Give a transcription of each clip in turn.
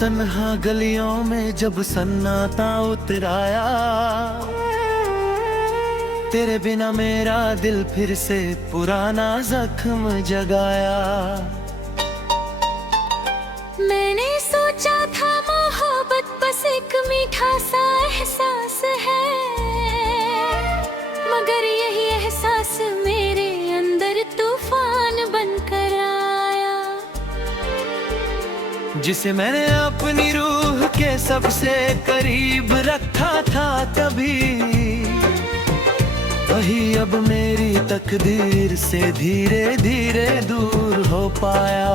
तन्हा गलियों में जब सन्नाटा उतराया, तेरे बिना मेरा दिल फिर से पुराना जख्म जगाया। मैंने सोचा था मोहब्बत बस एक मीठा सा एहसास है, मगर यही एहसास मेरे अंदर तूफान बनकर आया। जिसे मैंने अपनी रूह के सबसे करीब रखा था कभी, वही अब मेरी तकदीर से धीरे धीरे दूर हो पाया।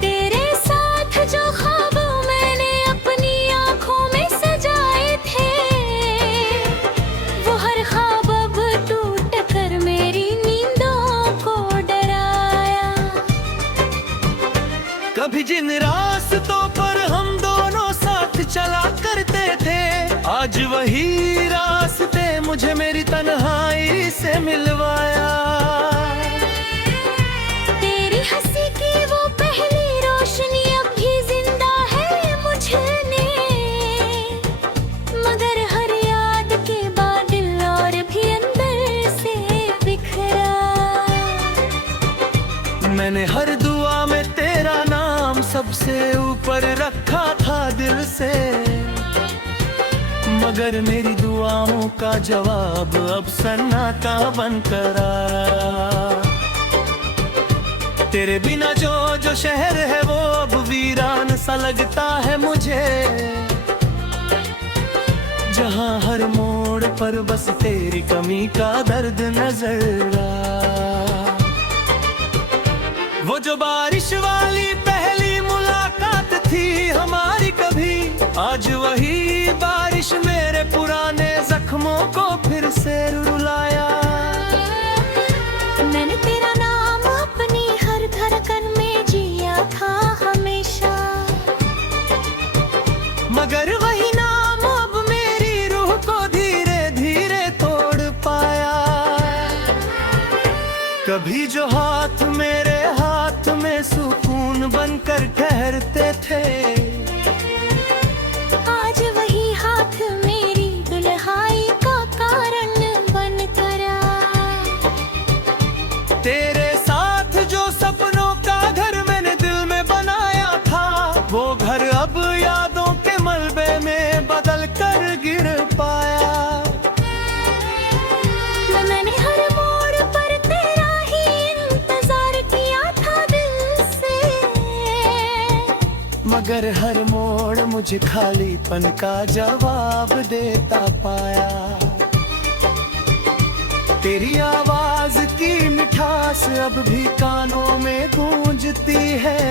तेरे साथ जो ख्वाब मैंने अपनी आंखों में सजाए थे, वो हर ख्वाब अब टूट कर मेरी नींदों को डराया। कभी जिन रास्तों पर हम दोनों साथ चला करते थे, आज वही रास्ते मुझे मेरी तन्हाई से मिलवाया। तेरी हंसी की वो पहली रोशनी अब भी जिंदा है मुझने, मगर हर याद के बाद दिल और भी अंदर से बिखरा। मैंने हर दुआ में तेरा नाम सबसे ऊपर रखा था दिल से, मगर मेरी दुआओं का जवाब अब सन्नाटा बनकर आया। तेरे बिना जो शहर है वो अब वीरान सा लगता है मुझे, जहां हर मोड़ पर बस तेरी कमी का दर्द नजर आ। वो जो बारिश वाली पहली मुलाकात थी हमारी कभी, आज वही बारिश मेरे पुराने जख्मों को फिर से रुलाया। मैंने तेरा नाम अपनी हर धड़कन में जिया था हमेशा, मगर वही नाम अब मेरी रूह को धीरे धीरे तोड़ पाया। कभी जो हाथ मेरे हाथ में सुकून बनकर ठहरते थे, आज वही हाथ मेरी दुल्हाई का कारण बनकर आया। तेरे साथ जो सपनों का घर मैंने दिल में बनाया था, वो घर अब यादों के मलबे में बदल कर गिर पाया। मैंने हर मोड़ पर तेरा ही इंतजार किया था दिल से, मगर हर मोड़ मुझे खालीपन का जवाब देता पाया। तेरी आवाज की मिठास अब भी कानों में गूंजती है,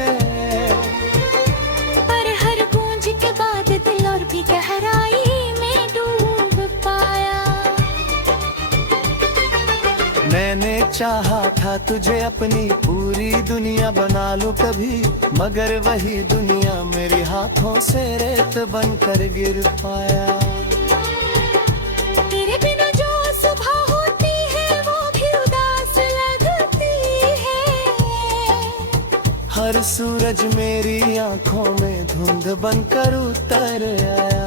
पर हर गूंज के बाद दिल और भी गहराई में डूब पाया। मैंने चाहा था तुझे अपनी पूरी दुनिया बना लूं कभी, मगर वही दुनिया मेरे हाथों से रेत बनकर गिर पाया। तेरे बिना जो सुबह होती है वो भी उदास लगती है, हर सूरज मेरी आंखों में धुंध बनकर उतर आया।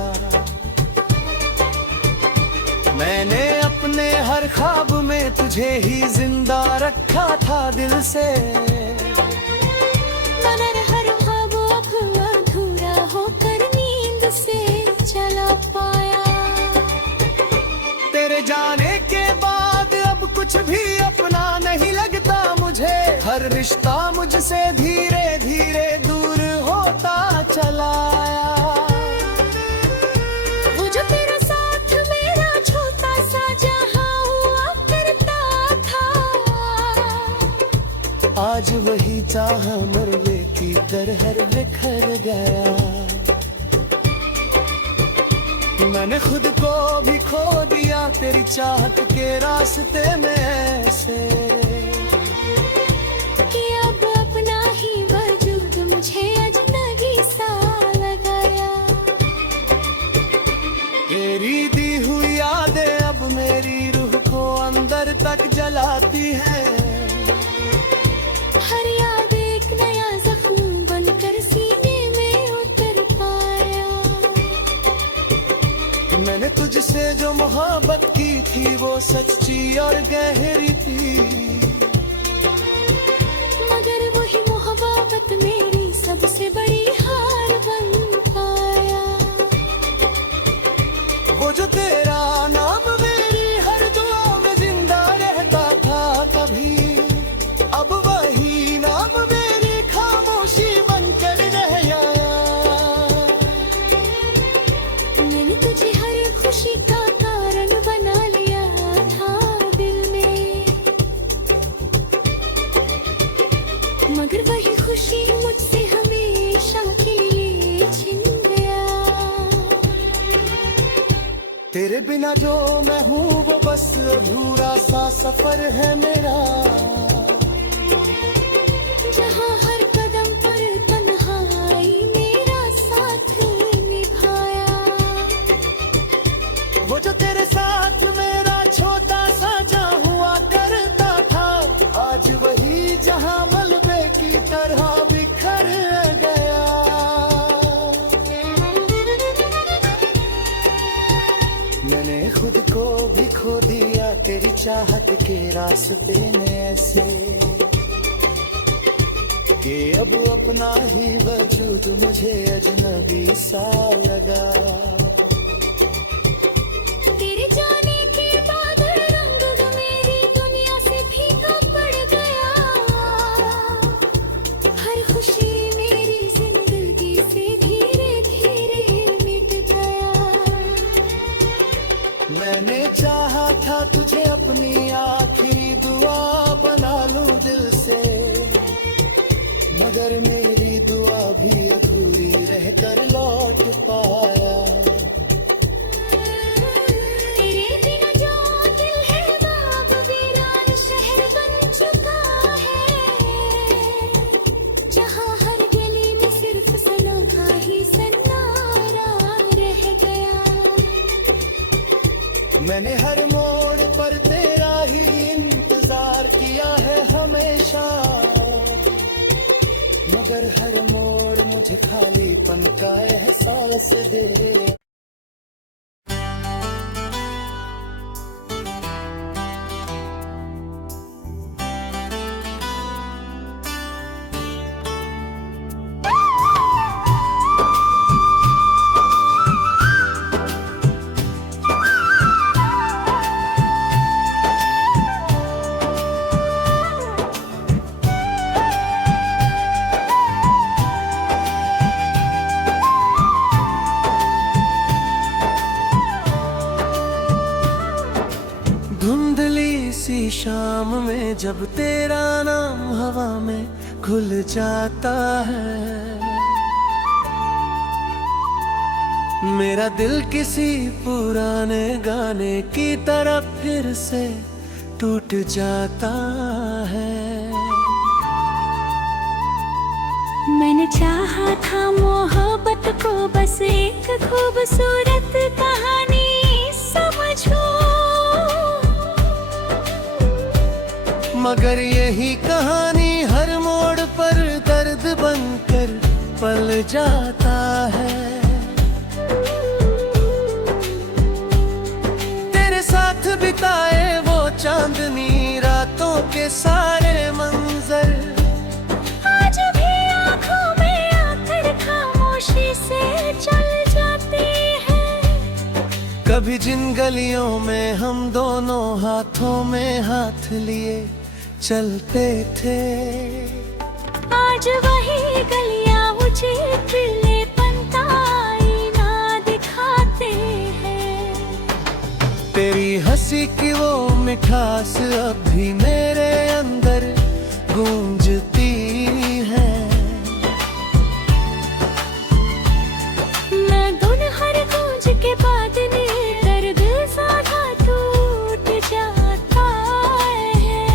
मैंने अपने हर ख्वाब में तुझे ही जिंदा रखा था दिल से, मगर हर ख्वाब अब अधूरा होकर नींद से चला पाया। तेरे जाने के बाद अब कुछ भी अपना नहीं लगता मुझे, हर रिश्ता मुझसे धीरे धीरे दूर होता चला आया। वो जो तेरा साथ मेरा छोटा सा जहां हुआ करता था, आज वही चाह मरवे की तरह बिखर गया। मैंने खुद को भी खो दिया तेरी चाहत के रास्ते में ऐसे, कि अब अपना ही वजूद मुझे अजनबी सा लगाया। तेरी दी हुई यादें अब मेरी रूह को अंदर तक जलाती है। हर याद एक नया जख्म बनकर सीने मैंने तुझसे जो मोहब्बत की थी वो सच्ची और गहरी थी, मगर वही मोहब्बत मेरी सबसे बड़ी हार बन पाया। वो जो तेरा नाम मेरी हर दुआ में जिंदा रहता था कभी, अब वही नाम मेरी खामोशी बनकर रह आया। मैंने तुझे हर खुशी का कारण बना लिया था दिल में, मगर वही खुशी मुझसे हमेशा के लिए छिन गया। तेरे बिना जो मैं हूँ वो बस अधूरा सा सफर है मेरा, जहाँ हर कदम पर तन्हाई मेरा साथ निभाया। वो जो तेरे साथ मेरा छोटा सा जहाँ हुआ करता था, आज वही जहाँ मलबे की तरह बिखर गया। मैंने खुद को भी खो दिया तेरी चाहत के रास्ते में ऐसे, कि अब अपना ही वजूद मुझे अजनबी सा लगा। तेरे जाने के बाद रंग मेरी दुनिया से फीका पड़ गया, हर खुशी मेरी जिंदगी से धीरे धीरे मिट गया। मैंने चाहा था तुझे अपनी आखिरी दुआ बना लूं दिल से, मगर मेरी दुआ भी अधूरी रहकर लौट पाया। तेरे बिना जो दिल है बाग वीरान शहर बन चुका है, जहाँ हर गली में सिर्फ सनम का ही सन्नारा रह गया। मैंने हर मोड़ पर तेरा ही इंतजार किया है हमेशा, मगर हर मोड़ मुझे खालीपन का एहसास दे। धुंधली सी शाम में जब तेरा नाम हवा में घुल जाता है, मेरा दिल किसी पुराने गाने की तरह फिर से टूट जाता है। मैंने चाहा था मोहब्बत को बस एक खूबसूरत कहानी समझो, मगर यही कहानी हर मोड़ पर दर्द बनकर पल जाता है। तेरे साथ बिताए वो चांदनी रातों के सारे मंजर आज भी आँखों में आकर खामोशी से चल जाते हैं। कभी जिन गलियों में हम दोनों हाथों में हाथ लिए चलते थे, आज वही गलियां मुझे पीलेपन का आईना दिखाते हैं। तेरी हंसी की वो मिठास अब भी मेरे अंदर गूंजती है। मैं धुन हर गूंज के बाद दर्द साधा टूट जाता है।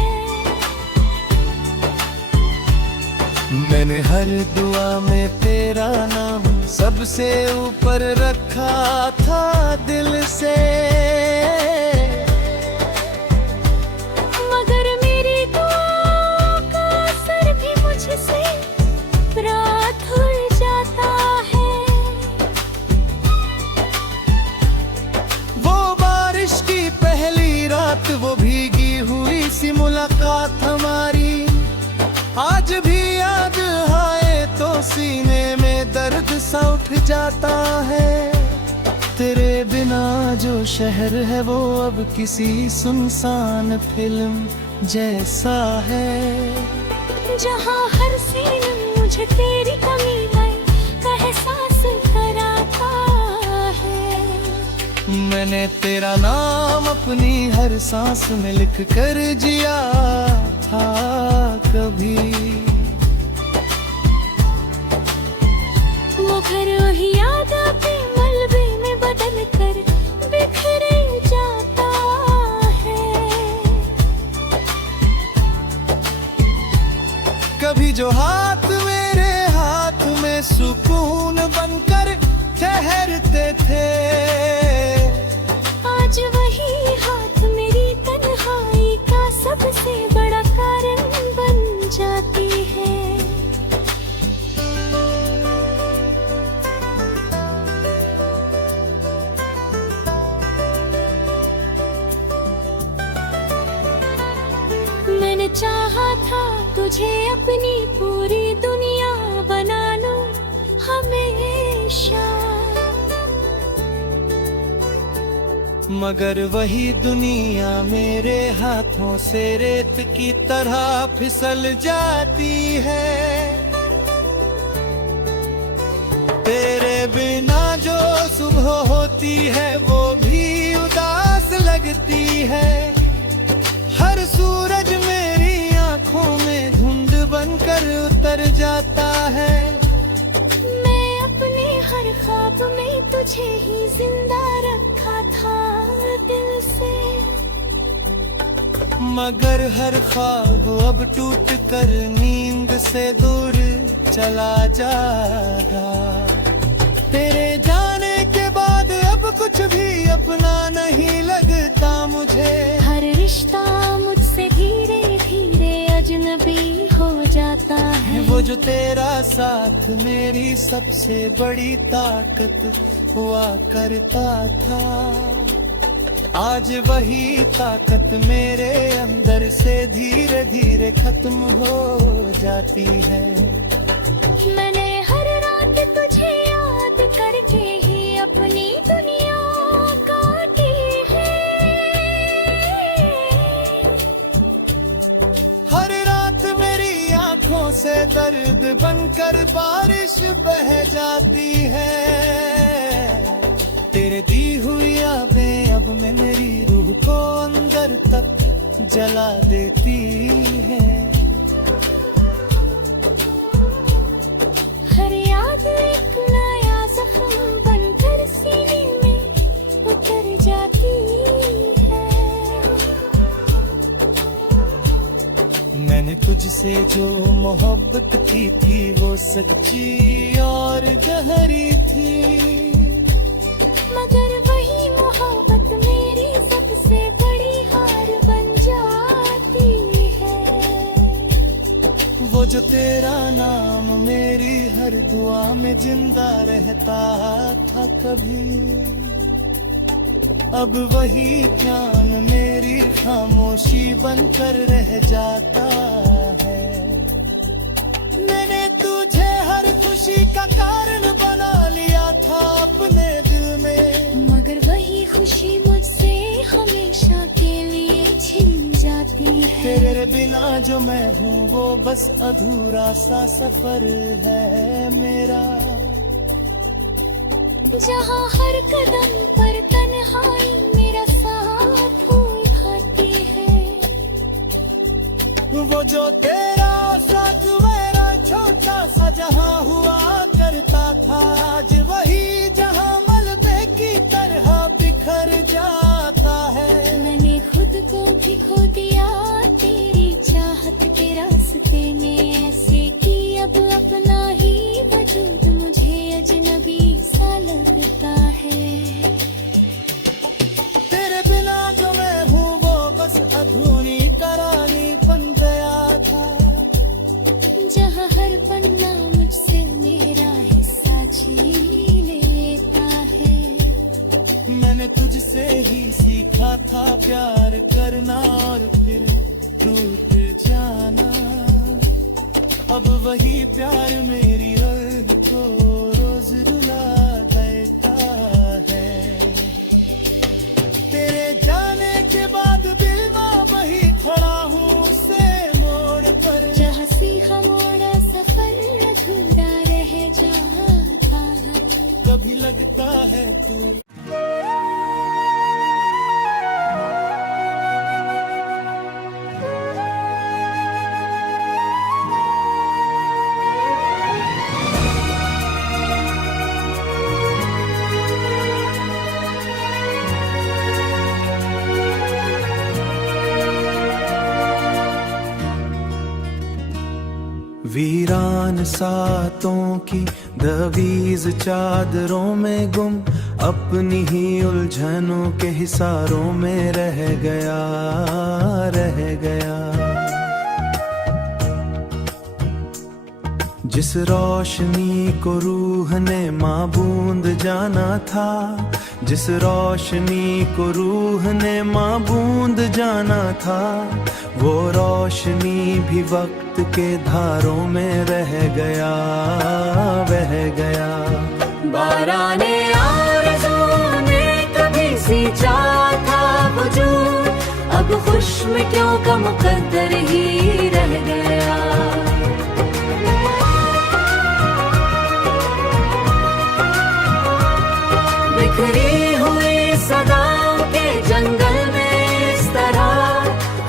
मैंने हर दुआ में तेरा नाम सबसे ऊपर रखा था दिल से, मगर मेरी दुआ का असर भी मुझसे रात उड़ जाता है। जाता है। तेरे बिना जो शहर है वो अब किसी सुनसान फिल्म जैसा है, जहाँ हर सीन मुझे तेरी कमी का एहसास कराता है। मैंने तेरा नाम अपनी हर सांस में लिख कर जिया था कभी। वो घर वही याद आते मलबे में बदल कर बिखरे जाता है। कभी जो हाथ मेरे हाथ में सुकून बनकर ठहरते थे, आज वही हाथ मेरी तन्हाई का सबसे बड़ा कारण बन जाती है। मैंने चाहा था तुझे अपनी पूरी दुनिया बना लूं हमेशा, मगर वही दुनिया मेरे हाथों से रेत की तरह फिसल जाती है। तेरे बिना जो सुबह होती है वो भी उदास लगती है। हर सूरज मेरी आंखों में धुंध बनकर उतर जाता है। मैं अपने हर ख्वाब में तुझे ही जिंदा रखा था दिल से, मगर हर ख्वाब अब टूट कर नींद से दूर चला जाएगा। तेरे जाने के बाद अब कुछ भी अपना नहीं लगता मुझे। हर रिश्ता मुझसे धीरे धीरे अजनबी हो जाता है। वो जो तेरा साथ मेरी सबसे बड़ी ताकत हुआ करता था, आज वही ताकत मेरे अंदर से धीरे धीरे खत्म हो जाती है। मैंने हर रात तुझे याद करके ही अपनी दुनिया काटी है। हर रात मेरी आंखों से दर्द बनकर बारिश बह जाती है। तेरे दी हुई यादें अब में मेरी रूह को अंदर तक जला देती है। हर याद एक नया जख्म बनकर सीने में उतर जाती है। मैंने तुझसे जो मोहब्बत की थी वो सच्ची और गहरी थी, मगर वही मोहब्बत मेरी सबसे बड़ी हार बन जाती है। वो जो तेरा नाम मेरी हर दुआ में जिंदा रहता था कभी, अब वही ज्ञान मेरी खामोशी बनकर रह जाता है। मैंने तुझे हर खुशी का कारण बना लिया था अपने दिल में, मगर वही खुशी मुझसे हमेशा के लिए छिन जाती है। तेरे बिना जो मैं हूँ वो बस अधूरा सा सफर है मेरा, जहाँ हर कदम पर तन्हाई मेरा साथ खाती है। वो जो तेरा साथ मेरा छोटा सा जहाँ हुआ करता था, आज वही जहाँ मलबे की तरह बिखर जाता है। मैंने खुद को भी खो दिया तेरी चाहत के रास्ते में ऐसे कि अब अपना ही वजूद मुझे अजनबी सा लगता है। तेरे बिना जो मैं हूँ वो बस अधूरी करानी बन गया था, जहाँ हर पन्ना मुझसे मेरा हिस्सा छीन लेता है। मैंने तुझसे ही सीखा था प्यार करना और फिर टूट जाना, अब वही प्यार मेरी रूह को रोज रुला करता है। तेरे जाने के बाद दिल में वही खड़ा हूँ उसे मोड़ पर, जहाँ सीखा मोड़ा सफर अधूरा रह जाता है। कभी लगता है तू वीरान सातों की दवीज चादरों में गुम, अपनी ही उलझनों के हिसारों में रह गया, रह गया। जिस रोशनी को रूह ने माबूंद जाना था, जिस रोशनी को रूह ने माबूंद जाना था, वो रोशनी भी वक्त के धारों में रह गया, बह गया। बाराने आरज़ू ने कभी सींचा था वजूद, अब खुश में क्यों का मुकद्दर ही रह गया। बिखरी हुई सदाओं के जंगल में इस तरह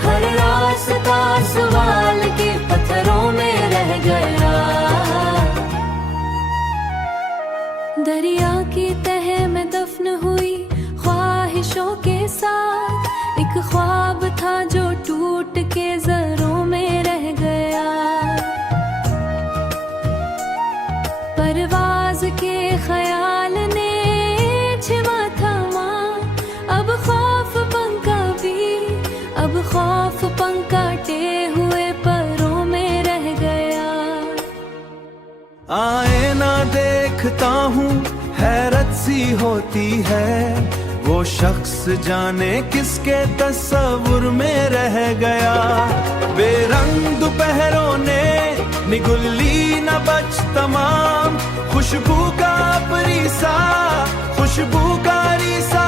हर रास्ता सवाल के पत्थरों में रह गया। दरिया की तह में दफन हुई ख्वाहिशों के साथ, एक ख्वाब था जो टूट के जरों में रह गया। परवाज के ख्याल ने छिमा थमा, अब खौफ पंखा भी, अब खौफ पंखाटे हुए परों में रह गया। आए ना देखता हूँ हैरत सी होती है, वो शख्स जाने किसके तस्वुर में रह गया। बेरंग दोपहरों ने निगुल्ली न बच तमाम, खुशबू का परिसा, खुशबू का रिसा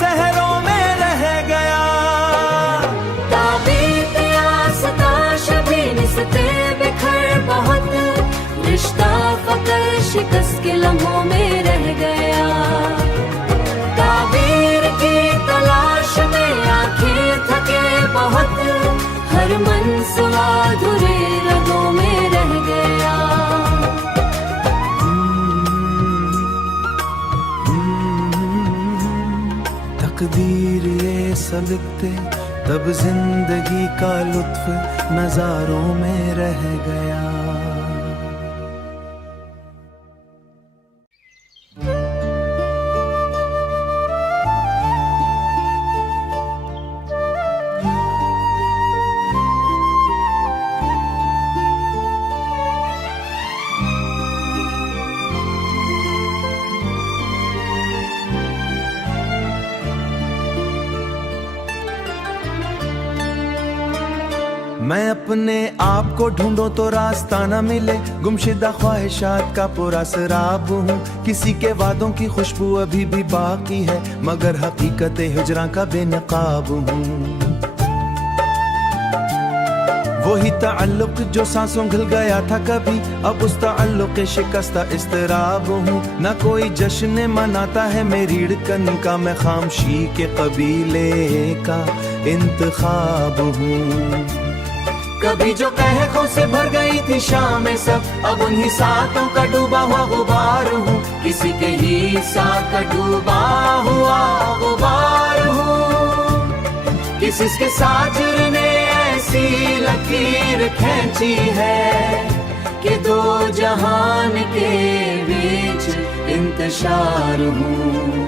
शहरों में रह गया। ताबीत आस्ता शबी निस्ते बिखर बहुत, रिश्ता फकर शिकस्त के लम्हों में रह गया। ताबीर की तलाश में आंखें थके बहुत, हर मंसूबा अधूरे रगों में रह गया। तकदीर ये सब लिखते तब जिंदगी का लुत्फ नजारों में रह गया। मैं अपने आप को ढूंढूं तो रास्ता न मिले, गुमशुदा ख्वाहिशात का पूरा सराब हूँ। किसी के वादों की खुशबू अभी भी बाकी है, मगर हकीकत हिजरा का बेनकाब हूँ। वही ताल्लुक जो सांसों घुल गया था कभी, अब उस ताल्लुक शिकस्ता इस्तराब हूँ। न कोई जश्न मनाता है मेरी ढकन का, मैं खामशी के कबीले का इंतखाब हूँ। कभी जो कहकों से भर गई थी शाम सब, अब उन्हीं सातों का डूबा हुआ गुबार हूँ। किसी के ही साथ का डूबा हुआ गुबार हूँ। किसी के साजिर ने ऐसी लकीर खींची है कि दो जहान के बीच इंतशार हूँ।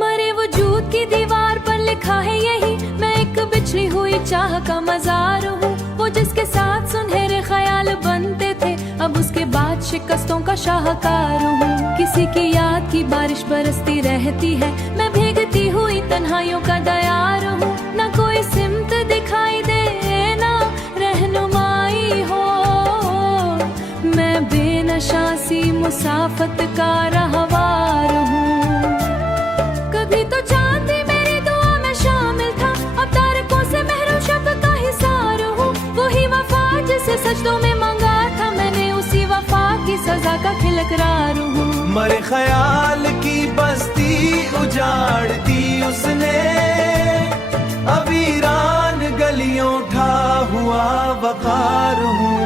मरे वजूद की दीवार पर लिखा है यही, मैं एक बिछड़ी हुई चाह का मजार हूँ। वो जिसके साथ सुनहरे ख्याल बनते थे, अब उसके बाद शिकस्तों का शाहकार हूँ। किसी की याद की बारिश बरसती रहती है, मैं भीगती हुई तन्हाइयों का दयार हूँ। न कोई सिमत दिखाई दे, ना रहनुमाई हो, मैं बेनशा नशा सी मुसाफत का रहवार हूँ। कभी तो चांदी मेरी दुआ में शामिल था, अब तारकों से महरूम शब का हिसार हूँ। वही वफा जिसे सजदों में मांगा था मैंने, उसी वफा की सजा का खिलकरार हूँ। मरे ख्याल की बस्ती उजाड़ दी उसने, अब वीरान गलियों उठा हुआ वकार हूँ।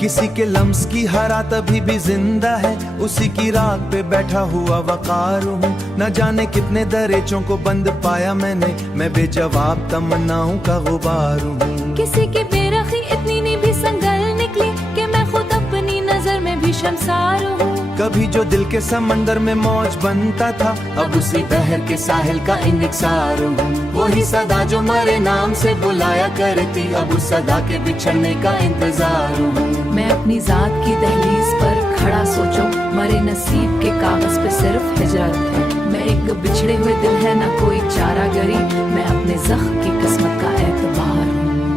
किसी के लम्स की हरा तभी भी जिंदा है, उसी की रात पे बैठा हुआ वकार हूँ। न जाने कितने दरेचों को बंद पाया मैंने, मैं बेजवाब तमन्नाओं का गुबार हूँ। किसी की बेरखी इतनी नहीं भी संगल निकली कि मैं खुद अपनी नजर में भी शर्मसार हूँ। कभी जो दिल के समंदर में मौज बनता था, अब उसी बहर के साहिल का इंतजार हूँ। वही सदा जो मरे नाम से बुलाया करती, अब उस सदा के बिछड़ने का इंतजार हूँ। मैं अपनी जात की दहलीज पर खड़ा सोचूं, मरे नसीब के कागज पे सिर्फ हिजरत है। मैं एक बिछड़े हुए दिल है, ना कोई चारागरी, मैं अपने जख्म की किस्मत का एतबार हूँ।